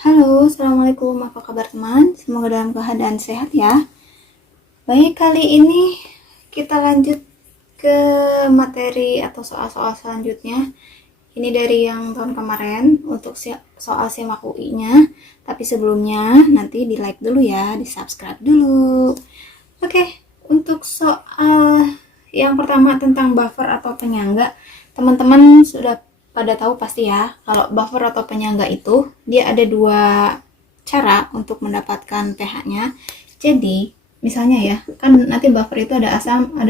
Halo, Assalamualaikum. Apa kabar teman? Semoga dalam keadaan sehat ya. Baik, kali ini kita lanjut ke materi atau soal-soal selanjutnya. Ini dari yang tahun kemarin untuk soal simak UI-nya. Tapi sebelumnya nanti di like dulu ya, di subscribe dulu. Oke, untuk soal yang pertama tentang buffer atau penyangga, teman-teman sudah pada tahu pasti ya, kalau buffer atau penyangga itu dia ada dua cara untuk mendapatkan pH-nya. Jadi, misalnya ya, kan nanti buffer itu ada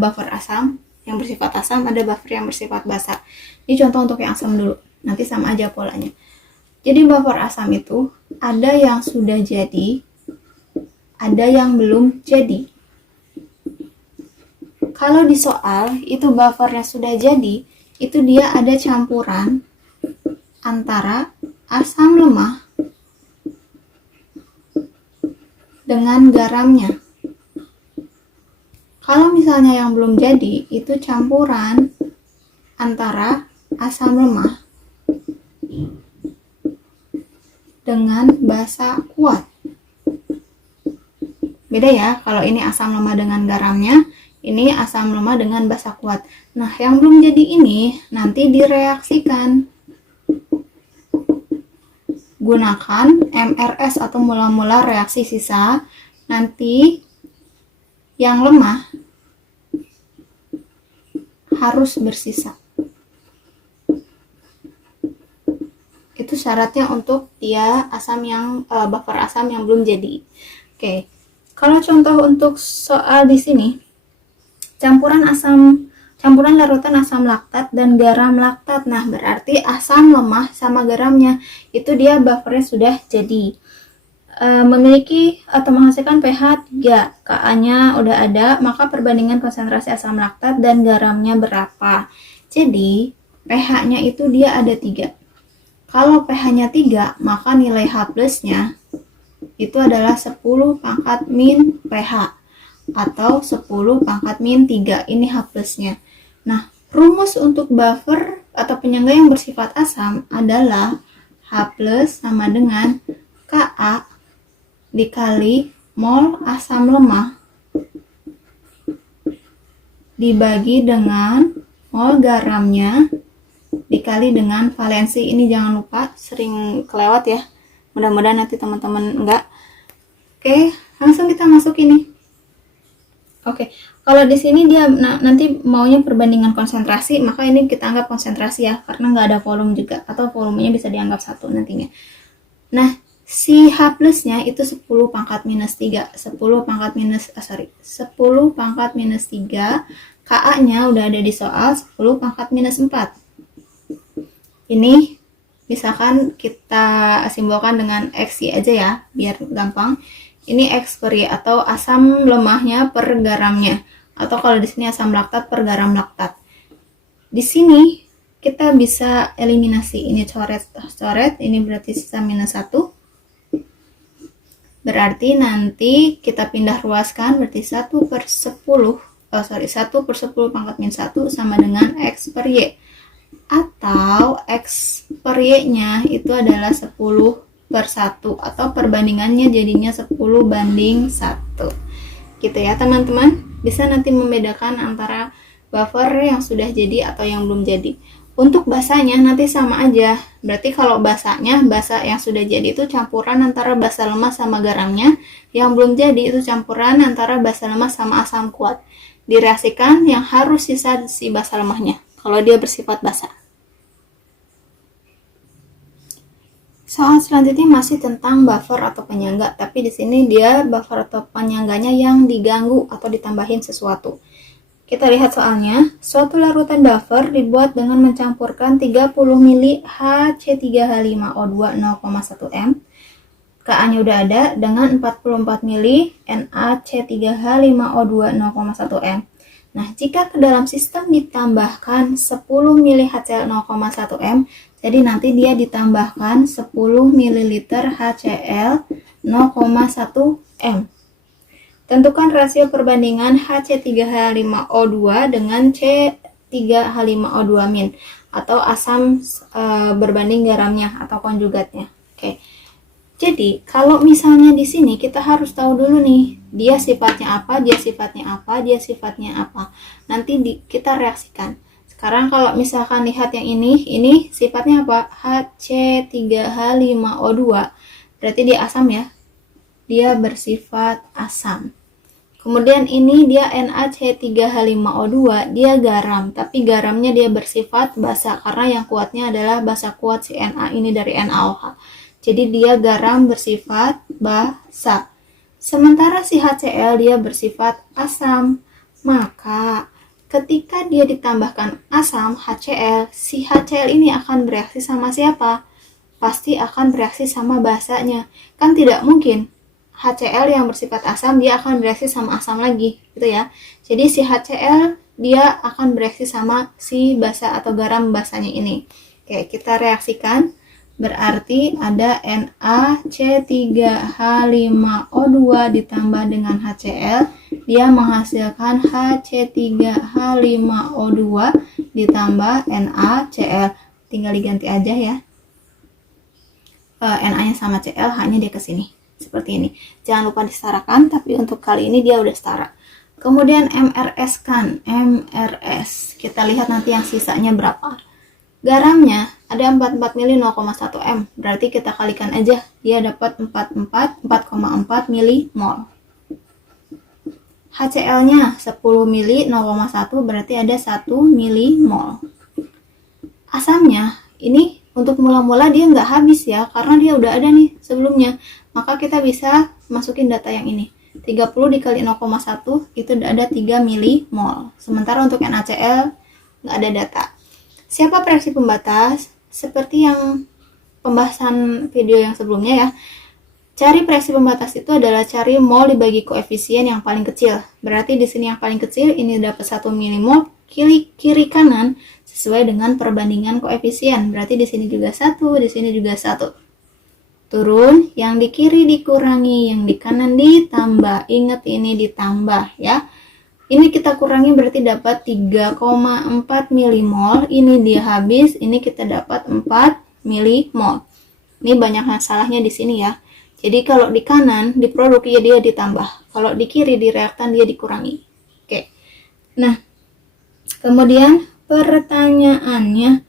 buffer asam yang bersifat asam, ada buffer yang bersifat basa. Ini contoh untuk yang asam dulu, nanti sama aja polanya. Jadi buffer asam itu ada yang sudah jadi, ada yang belum jadi. Kalau di soal itu buffernya sudah jadi, itu dia ada campuran antara asam lemah dengan garamnya. Kalau misalnya yang belum jadi, itu campuran antara asam lemah dengan basa kuat. Beda ya, kalau ini asam lemah dengan garamnya, ini asam lemah dengan basa kuat. Nah, yang belum jadi ini nanti direaksikan. Gunakan MRS atau mula-mula reaksi sisa. Nanti yang lemah harus bersisa. Itu syaratnya untuk dia buffer asam yang belum jadi. Oke. Kalau contoh untuk soal di sini, campuran larutan asam laktat dan garam laktat. Nah, berarti asam lemah sama garamnya itu dia buffernya sudah jadi. Memiliki atau menghasilkan pH 3, Ka-nya udah ada, maka perbandingan konsentrasi asam laktat dan garamnya berapa? Jadi, pH-nya itu dia ada 3. Kalau pH-nya 3, maka nilai H plus-nya itu adalah 10 pangkat min pH atau 10 pangkat min 3, ini H plus-nya. Nah, rumus untuk buffer atau penyangga yang bersifat asam adalah H plus sama dengan Ka dikali mol asam lemah dibagi dengan mol garamnya dikali dengan valensi. Ini jangan lupa, sering kelewat ya. Mudah-mudahan nanti teman-teman enggak. Oke, langsung kita masuk ini. Oke, kalau di sini dia nanti maunya perbandingan konsentrasi, maka ini kita anggap konsentrasi ya, karena nggak ada volume juga, atau volumenya bisa dianggap 1 nantinya. Nah, si H plusnya itu 10 pangkat minus 3, 10 pangkat minus 3, Ka-nya udah ada di soal 10 pangkat minus 4. Ini misalkan kita simbolkan dengan X aja ya, biar gampang. Ini X per Y atau asam lemahnya per garamnya. Atau kalau di sini asam laktat per garam laktat. Di sini kita bisa eliminasi. Ini coret, ini berarti sisa minus 1. Berarti nanti kita pindah ruaskan, berarti 1 per 10 pangkat min 1 sama dengan X per Y. Atau X per Y-nya itu adalah 10 per 1 atau perbandingannya jadinya 10 banding 1 gitu ya teman-teman. Bisa nanti membedakan antara buffer yang sudah jadi atau yang belum jadi. Untuk basanya nanti sama aja, berarti kalau basa yang sudah jadi itu campuran antara basa lemah sama garamnya, yang belum jadi itu campuran antara basa lemah sama asam kuat. Direaksikan, yang harus sisa si basa lemahnya kalau dia bersifat basa. Soal selanjutnya masih tentang buffer atau penyangga, tapi di sini dia buffer atau penyangganya yang diganggu atau ditambahin sesuatu. Kita lihat soalnya. Suatu larutan buffer dibuat dengan mencampurkan 30 ml HC3H5O2 0,1 m. Ka-nya udah ada dengan 44 ml NaC3H5O2 0,1 m. Nah, jika ke dalam sistem ditambahkan 10 ml HCl 0,1 m, jadi nanti dia ditambahkan 10 ml HCl 0,1 m. Tentukan rasio perbandingan HC3H5O2 dengan C3H5O2- atau asam berbanding garamnya atau konjugatnya. Oke. Jadi, kalau misalnya di sini kita harus tahu dulu nih, dia sifatnya apa, dia sifatnya apa, dia sifatnya apa. Nanti kita reaksikan. Sekarang kalau misalkan lihat yang ini sifatnya apa? HC3H5O2. Berarti dia asam ya. Dia bersifat asam. Kemudian ini dia NaC3H5O2, dia garam, tapi garamnya dia bersifat basa karena yang kuatnya adalah basa kuat si Na ini dari NaOH. Jadi dia garam bersifat basa. Sementara si HCl dia bersifat asam. Maka ketika dia ditambahkan asam HCl, si HCl ini akan bereaksi sama siapa? Pasti akan bereaksi sama basanya. Kan tidak mungkin HCl yang bersifat asam dia akan bereaksi sama asam lagi, gitu ya. Jadi si HCl dia akan bereaksi sama si basa atau garam basanya ini. Oke, kita reaksikan. Berarti ada NaC3H5O2 ditambah dengan HCl, dia menghasilkan HC3H5O2 ditambah NaCl. Tinggal diganti aja ya. Na-nya sama Cl, H-nya dia ke sini. Seperti ini. Jangan lupa disetarakan, tapi untuk kali ini dia udah setara. Kemudian MRS kan, MRS. Kita lihat nanti yang sisanya berapa. Garamnya ada 44 mili 0,1 M. Berarti kita kalikan aja, dia dapat 4,4 milimol. HCl-nya 10 mili 0,1 berarti ada 1 milimol. Asamnya ini untuk mula-mula dia nggak habis ya, karena dia udah ada nih sebelumnya. Maka kita bisa masukin data yang ini. 30 dikali 0,1 itu ada 3 milimol. Sementara untuk NaCl nggak ada data. Siapa reaksi pembatas? Seperti yang pembahasan video yang sebelumnya ya. Cari reaksi pembatas itu adalah cari mol dibagi koefisien yang paling kecil. Berarti di sini yang paling kecil ini dapat 1 milimol, kiri kanan sesuai dengan perbandingan koefisien. Berarti di sini juga 1, di sini juga 1. Turun, yang di kiri dikurangi, yang di kanan ditambah. Ingat ini ditambah ya. Ini kita kurangi berarti dapat 3,4 milimol. Ini dia habis, ini kita dapat 4 milimol. Ini banyak masalahnya di sini ya. Jadi kalau di kanan di produk ya dia ditambah. Kalau di kiri di reaktan dia dikurangi. Oke. Nah, kemudian pertanyaannya,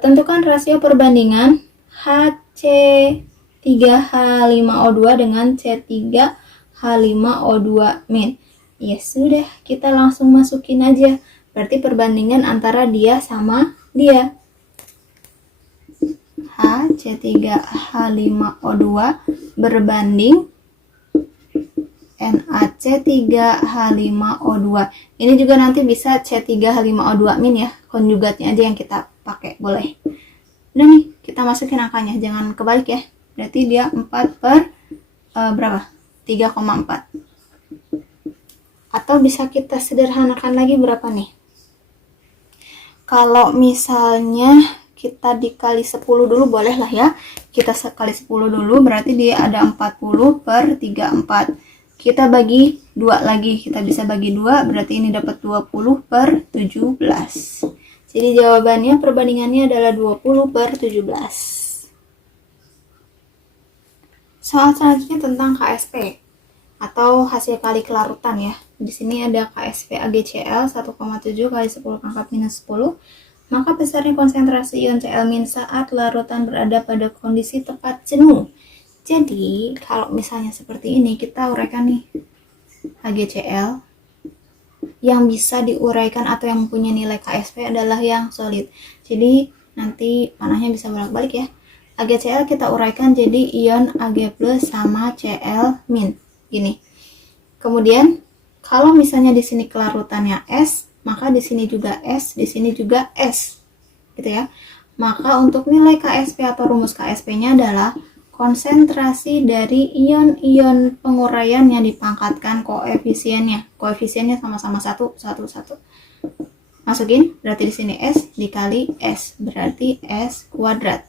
tentukan rasio perbandingan HC3H5O2 dengan C3H5O2 min. Ya sudah, kita langsung masukin aja. Berarti perbandingan antara dia sama dia. HC3H5O2 berbanding NaC3H5O2. Ini juga nanti bisa C3H5O2 min ya. Konjugatnya aja yang kita pakai, boleh. Udah nih, kita masukin angkanya, jangan kebalik ya. Berarti dia 4 per berapa? 3,4. Atau bisa kita sederhanakan lagi berapa nih? Kalau misalnya kita dikali 10 dulu boleh lah ya. Kita kali 10 dulu berarti dia ada 40 per 34. Kita bagi 2 lagi, kita bisa bagi 2 berarti ini dapat 20 per 17. Jadi jawabannya perbandingannya adalah 20 per 17. Soal selanjutnya tentang KSP atau hasil kali kelarutan ya. Di sini ada KSP AgCl 1,7 kali 10 pangkat minus 10. Maka besarnya konsentrasi ion Cl- saat larutan berada pada kondisi tepat jenuh. Jadi kalau misalnya seperti ini kita uraikan nih AgCl. Yang bisa diuraikan atau yang mempunyai nilai KSP adalah yang solid. Jadi nanti panahnya bisa bolak-balik ya. AgCl kita uraikan jadi ion Ag+ sama Cl-. Gini. Kemudian kalau misalnya di sini kelarutannya S, maka di sini juga S, di sini juga S. Gitu ya. Maka untuk nilai KSP atau rumus KSP-nya adalah konsentrasi dari ion-ion penguraian yang dipangkatkan koefisiennya. Koefisiennya sama-sama 1, 1, 1. Masukin, berarti di sini S dikali S, berarti S kuadrat.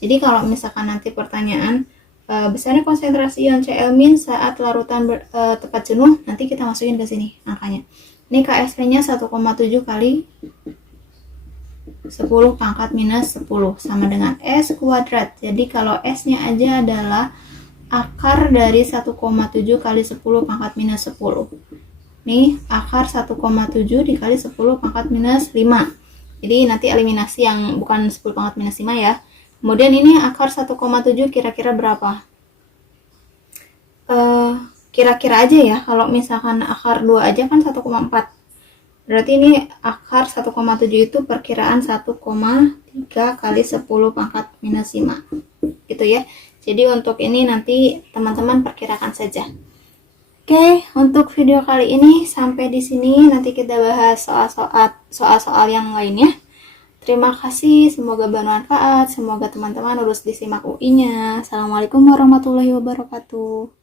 Jadi kalau misalkan nanti pertanyaan, besarnya konsentrasi ion Cl- saat larutan tepat jenuh, nanti kita masukin ke sini angkanya. Ini KSP-nya 1,7 kali 10 pangkat minus 10 sama dengan S kuadrat. Jadi kalau S-nya aja adalah akar dari 1,7 kali 10 pangkat minus 10. Nih, akar 1,7 dikali 10 pangkat minus 5. Jadi nanti eliminasi yang bukan 10 pangkat minus 5 ya. Kemudian ini akar 1,7 kira-kira berapa? Kira-kira aja ya, kalau misalkan akar 2 aja kan 1,4. Berarti ini akar 1,7 itu perkiraan 1,3 kali 10 pangkat minus 5. Gitu ya. Jadi untuk ini nanti teman-teman perkirakan saja. Oke, untuk video kali ini sampai di sini. Nanti kita bahas soal-soal yang lainnya. Terima kasih, semoga bermanfaat. Semoga teman-teman lulus disimak UI-nya. Assalamualaikum warahmatullahi wabarakatuh.